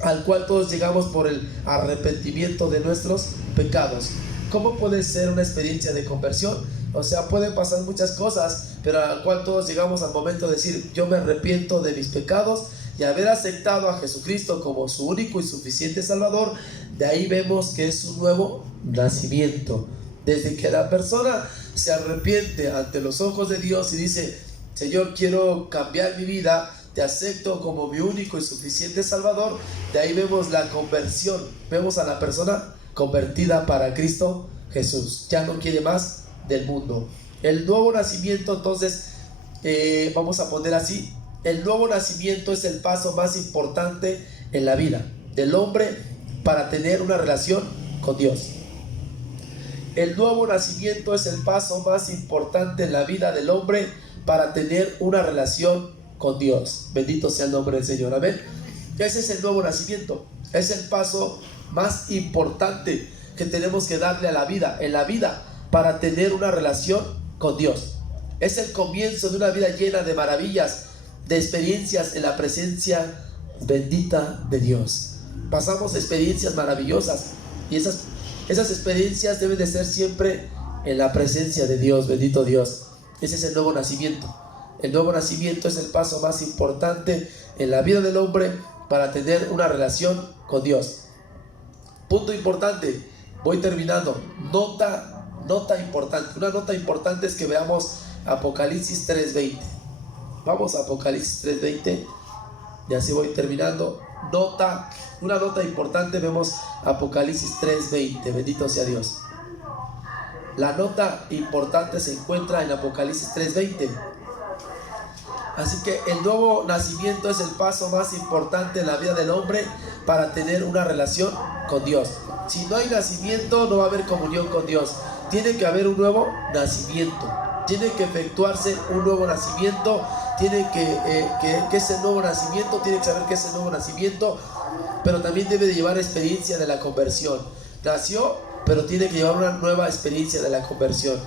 Al cual todos llegamos por el arrepentimiento de nuestros pecados. ¿Cómo puede ser una experiencia de conversión? O sea, pueden pasar muchas cosas, pero al cual todos llegamos al momento de decir, yo me arrepiento de mis pecados, y haber aceptado a Jesucristo como su único y suficiente Salvador. De ahí vemos que es un nuevo nacimiento. Desde que la persona se arrepiente ante los ojos de Dios y dice, Señor, quiero cambiar mi vida, te acepto como mi único y suficiente Salvador. De ahí vemos la conversión, vemos a la persona convertida para Cristo Jesús, ya no quiere más del mundo. El nuevo nacimiento, entonces, vamos a poner así, el nuevo nacimiento es el paso más importante en la vida del hombre para tener una relación con Dios. El nuevo nacimiento es el paso más importante en la vida del hombre para tener una relación con Dios. Bendito sea el nombre del Señor, amén. Ese es el nuevo nacimiento, es el paso más importante que tenemos que darle a la vida, en la vida, para tener una relación con Dios. Es el comienzo de una vida llena de maravillas, de experiencias en la presencia bendita de Dios. Pasamos experiencias maravillosas y esas experiencias deben de ser siempre en la presencia de Dios, bendito Dios. Ese es el nuevo nacimiento. El nuevo nacimiento es el paso más importante en la vida del hombre para tener una relación con Dios. Punto importante, voy terminando. Nota importante. Una nota importante es que veamos Apocalipsis 3:20. Vamos a Apocalipsis 3:20 y así voy terminando. Una nota importante, vemos Apocalipsis 3:20. Bendito sea Dios. La nota importante se encuentra en Apocalipsis 3:20. Así que el nuevo nacimiento es el paso más importante en la vida del hombre para tener una relación con Dios. Si no hay nacimiento, no va a haber comunión con Dios. Tiene que haber un nuevo nacimiento. Tiene que efectuarse un nuevo nacimiento. Tiene que ese nuevo nacimiento, tiene que saber que ese nuevo nacimiento, pero también debe de llevar experiencia de la conversión. Nació, pero tiene que llevar una nueva experiencia de la conversión.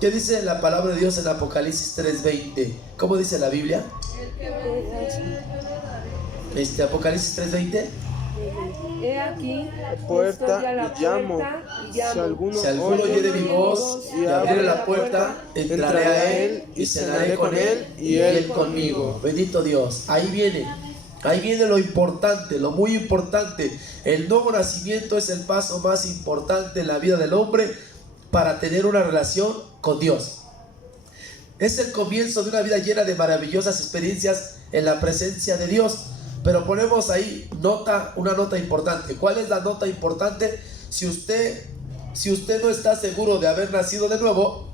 ¿Qué dice la palabra de Dios en Apocalipsis 3:20? ¿Cómo dice la Biblia? Apocalipsis 3:20. He aquí, puerta y llamo. Si alguno oye mi voz y abre la puerta, entraré a él y cenaré con él y él conmigo. Bendito Dios. Ahí viene Ahí viene lo importante, lo muy importante. El nuevo nacimiento es el paso más importante en la vida del hombre para tener una relación con Dios. Es el comienzo de una vida llena de maravillosas experiencias en la presencia de Dios. Pero ponemos ahí una nota importante. ¿Cuál es la nota importante? Si usted no está seguro de haber nacido de nuevo,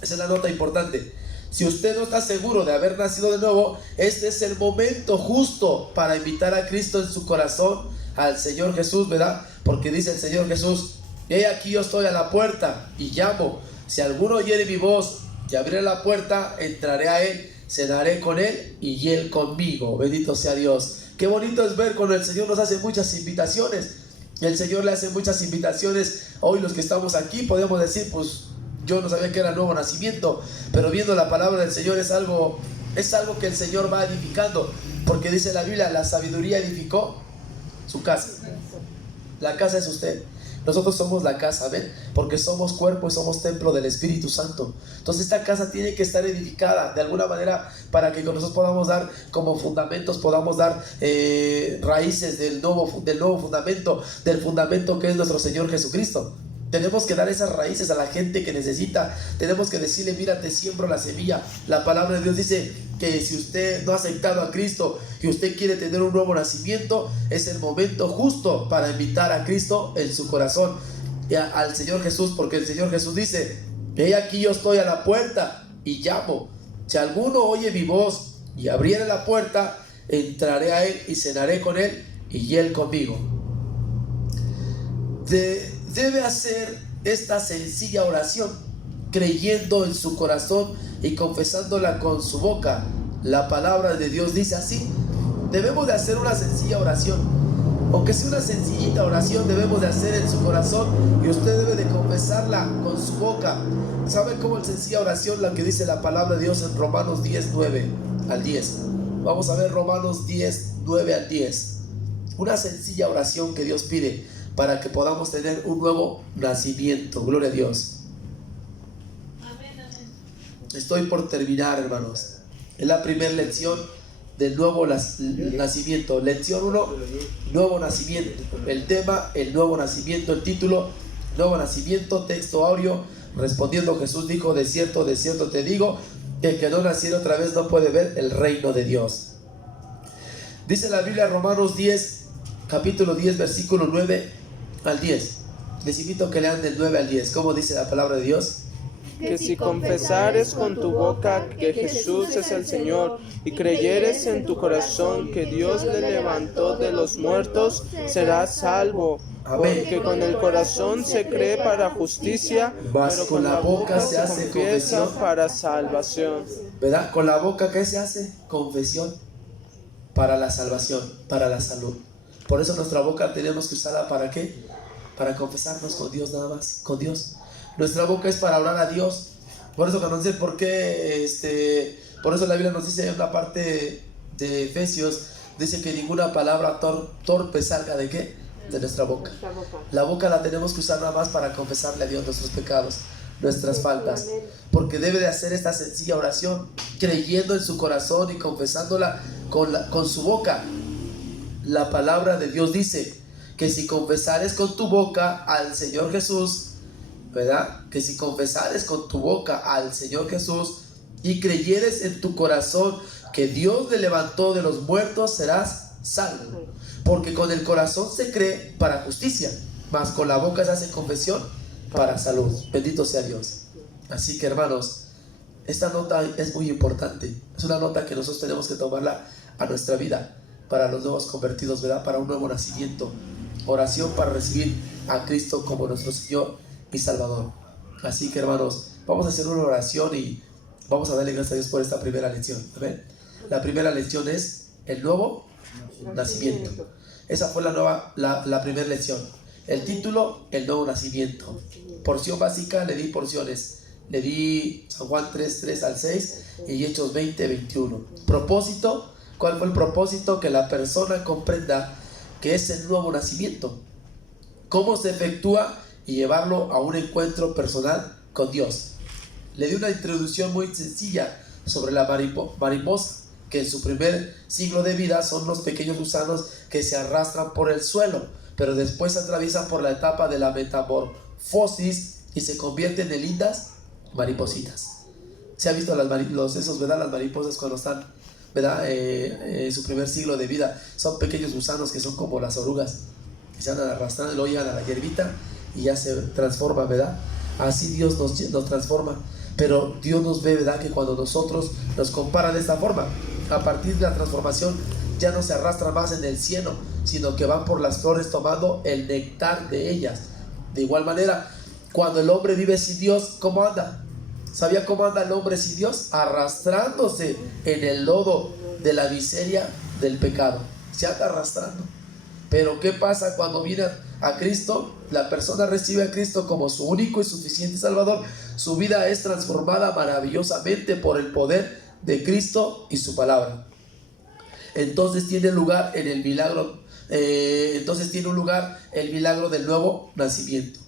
esa es la nota importante. Si usted no está seguro de haber nacido de nuevo, este es el momento justo para invitar a Cristo en su corazón, al Señor Jesús, ¿verdad? Porque dice el Señor Jesús: he aquí yo estoy a la puerta y llamo. Si alguno oyere mi voz y abriere la puerta, entraré a él, cenaré con él y él conmigo. Bendito sea Dios. Qué bonito es ver cuando el Señor nos hace muchas invitaciones. El Señor le hace muchas invitaciones. Hoy los que estamos aquí podemos decir, pues yo no sabía que era nuevo nacimiento, pero viendo la palabra del Señor es algo que el Señor va edificando, porque dice la Biblia: la sabiduría edificó su casa. La casa es usted. Nosotros somos la casa, ¿ven? Porque somos cuerpo y somos templo del Espíritu Santo. Entonces esta casa tiene que estar edificada de alguna manera para que nosotros podamos dar como fundamentos, podamos dar raíces del nuevo fundamento, del fundamento que es nuestro Señor Jesucristo. Tenemos que dar esas raíces a la gente que necesita. Tenemos que decirle: mira, te siembro la semilla. La palabra de Dios dice que si usted no ha aceptado a Cristo y usted quiere tener un nuevo nacimiento, es el momento justo para invitar a Cristo en su corazón y al Señor Jesús, porque el Señor Jesús dice: he aquí yo estoy a la puerta y llamo. Si alguno oye mi voz y abriere la puerta, entraré a él y cenaré con él y él conmigo. Debe hacer esta sencilla oración creyendo en su corazón y confesándola con su boca. La palabra de Dios dice así. Debemos de hacer una sencilla oración, aunque sea una sencillita oración, debemos de hacer en su corazón y usted debe de confesarla con su boca. ¿Sabe cómo es sencilla oración? La que dice la palabra de Dios en Romanos 10, 9 al 10. Vamos a ver Romanos 10, 9 al 10. Una sencilla oración que Dios pide para que podamos tener un nuevo nacimiento. Gloria a Dios. Amén, amén. Estoy por terminar, hermanos. Es la primera lección del nuevo nacimiento. Lección 1, nuevo nacimiento. El tema, el nuevo nacimiento. El título, nuevo nacimiento. Texto áureo. Respondiendo Jesús dijo: de cierto te digo, que el que no naciera otra vez no puede ver el reino de Dios. Dice la Biblia, Romanos 10, capítulo 10, versículo 9 al 10. Les invito a que lean del 9 al 10. ¿Cómo dice la palabra de Dios? Que si confesares con tu boca que Jesús es el Señor y creyeres en tu corazón que Dios le levantó de los muertos, serás salvo. Amén. Porque con el corazón se cree para justicia, Mas pero con la boca se hace confiesa confesión. para salvación. ¿Verdad? Con la boca, ¿qué se hace? Confesión para la salvación, para la salud. Por eso nuestra boca tenemos que usarla ¿para qué? Para confesarnos con Dios, nada más, con Dios. Nuestra boca es para orar a Dios. Por eso que nos dice, por eso la Biblia nos dice en una parte de Efesios, dice que ninguna palabra torpe salga ¿de qué? De nuestra boca. La boca la tenemos que usar nada más para confesarle a Dios nuestros pecados, nuestras faltas, porque debe de hacer esta sencilla oración creyendo en su corazón y confesándola con su boca. La palabra de Dios dice que si confesares con tu boca al Señor Jesús, ¿verdad? Que si confesares con tu boca al Señor Jesús y creyeres en tu corazón que Dios le levantó de los muertos, serás salvo. Porque con el corazón se cree para justicia, mas con la boca se hace confesión para salud. Bendito sea Dios. Así que, hermanos, esta nota es muy importante. Es una nota que nosotros tenemos que tomarla a nuestra vida para los nuevos convertidos, ¿verdad? Para un nuevo nacimiento. Oración para recibir a Cristo como nuestro Señor y Salvador. Así que, hermanos, vamos a hacer una oración y vamos a darle gracias a Dios por esta primera lección. ¿Ven? La primera lección es el nuevo nacimiento. Esa fue la primera lección. El título, el nuevo nacimiento. Porción básica, le di porciones. Le di San Juan 3, 3 al 6 y Hechos 20, 21. Propósito, ¿cuál fue el propósito? Que la persona comprenda que es el nuevo nacimiento. ¿Cómo se efectúa? Y llevarlo a un encuentro personal con Dios. Le di una introducción muy sencilla sobre la mariposa. que en su primer siglo de vida son los pequeños gusanos que se arrastran por el suelo, pero después atraviesan por la etapa de la metamorfosis y se convierten en lindas maripositas. ¿Se ha visto ¿verdad? Las mariposas cuando están, ¿verdad? En su primer siglo de vida? Son pequeños gusanos que son como las orugas, que se van arrastrando y luego llegan a la hierbita y ya se transforma, ¿verdad? Así Dios nos transforma. Pero Dios nos ve, ¿verdad? Que cuando nosotros nos compara de esta forma, a partir de la transformación ya no se arrastra más en el cieno, sino que van por las flores tomando el néctar de ellas. De igual manera, cuando el hombre vive sin Dios, ¿cómo anda? ¿Sabía cómo anda el hombre sin Dios? Arrastrándose en el lodo de la miseria del pecado. Se anda arrastrando. Pero ¿qué pasa cuando viene a Cristo? La persona recibe a Cristo como su único y suficiente Salvador. Su vida es transformada maravillosamente por el poder de Cristo y su palabra. Entonces tiene lugar en el milagro. Tiene un lugar el milagro del nuevo nacimiento.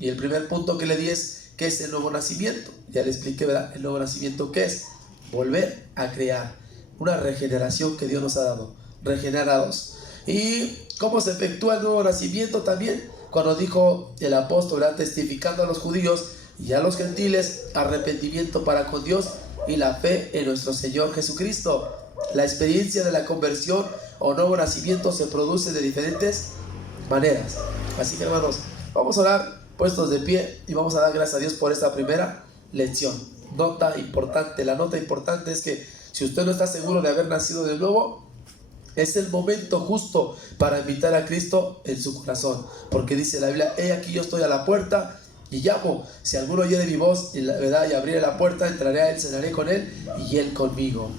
Y el primer punto que le di es ¿qué es el nuevo nacimiento? Ya le expliqué, ¿verdad? El nuevo nacimiento, ¿qué es? Volver a crear. Una regeneración que Dios nos ha dado. Regenerados. ¿Y cómo se efectúa el nuevo nacimiento también? Cuando dijo el apóstol, ¿verdad? Testificando a los judíos y a los gentiles arrepentimiento para con Dios y la fe en nuestro Señor Jesucristo. La experiencia de la conversión o nuevo nacimiento se produce de diferentes maneras. Así que, hermanos, vamos a orar puestos de pie y vamos a dar gracias a Dios por esta primera lección. Nota importante, la nota importante es que si usted no está seguro de haber nacido de nuevo, es el momento justo para invitar a Cristo en su corazón, porque dice la Biblia: he aquí yo estoy a la puerta y llamo. Si alguno oyere mi voz y abriere la puerta, entraré a él, cenaré con él y él conmigo.